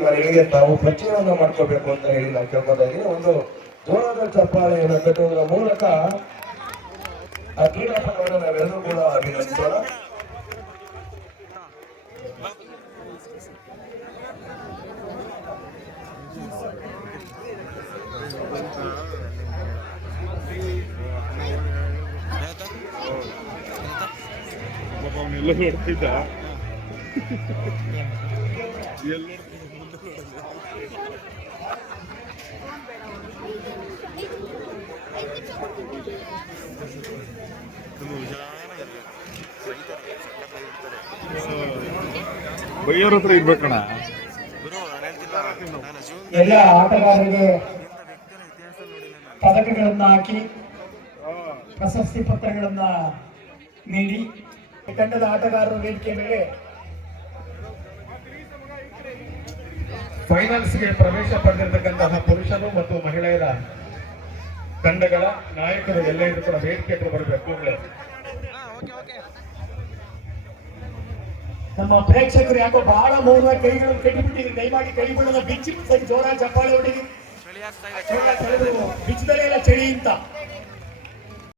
ಮನೆಗಳಿಗೆ ತಾವು ಪರಿಚಯವನ್ನು ಮಾಡ್ಕೋಬೇಕು ಅಂತ ಹೇಳಿ ನಾವು ಕೇಳ್ಕೊತಾ ಇದ್ದೀವಿ. ಒಂದು ಜೋರಾದ ಚಪ್ಪಾಳೆಯನ್ನು ಕಟ್ಟುವುದರ ಮೂಲಕ ಆ ಕ್ರೀಡಾಪಟುಗಳನ್ನು ನಾವೆಲ್ಲರೂ ಕೂಡ ಅಭಿನಂದಿಸೋಣ. ಎಲ್ಲ ನೋಡ್ತಿದ್ದ ಬೈಯೋರ ಹತ್ರ ಇರ್ಬೇಕಣ್ಣ. ಎಲ್ಲ ಆಟಗಾರರಿಗೆ ಪದಕಗಳನ್ನ ಹಾಕಿ ಪ್ರಶಸ್ತಿ ಪತ್ರಗಳನ್ನ ನೀಡಿ ತಂಡದ ಆಟಗಾರರು ವೇದಿಕೆ ಮೇಲೆ ಫೈನಲ್ಸ್ಗೆ ಪ್ರವೇಶ ಪಡೆದಿರತಕ್ಕಂತಹ ಪುರುಷರು ಮತ್ತು ಮಹಿಳೆಯರ ತಂಡಗಳ ನಾಯಕರು ಎಲ್ಲರೂ ಕೂಡ ವೇದಿಕೆ ಹತ್ರ ಬರಬೇಕು. ನಮ್ಮ ಪ್ರೇಕ್ಷಕರು ಯಾಕೋ ಬಹಳ ಮೌನ ಕೈಗಳು ಕಟ್ಟಿಬಿಟ್ಟಿದೆ. ದಯಮಾಡಿ ಕೈ ಬಿಡೋದ ಬಿಚ್ಚಿ ಜೋರ ಚಪ್ಪಾಳೆ ಹೊಡಿ. ಬಿಚ್ಚದಲ್ಲೇ ಇಲ್ಲ ಚಳಿ ಅಂತ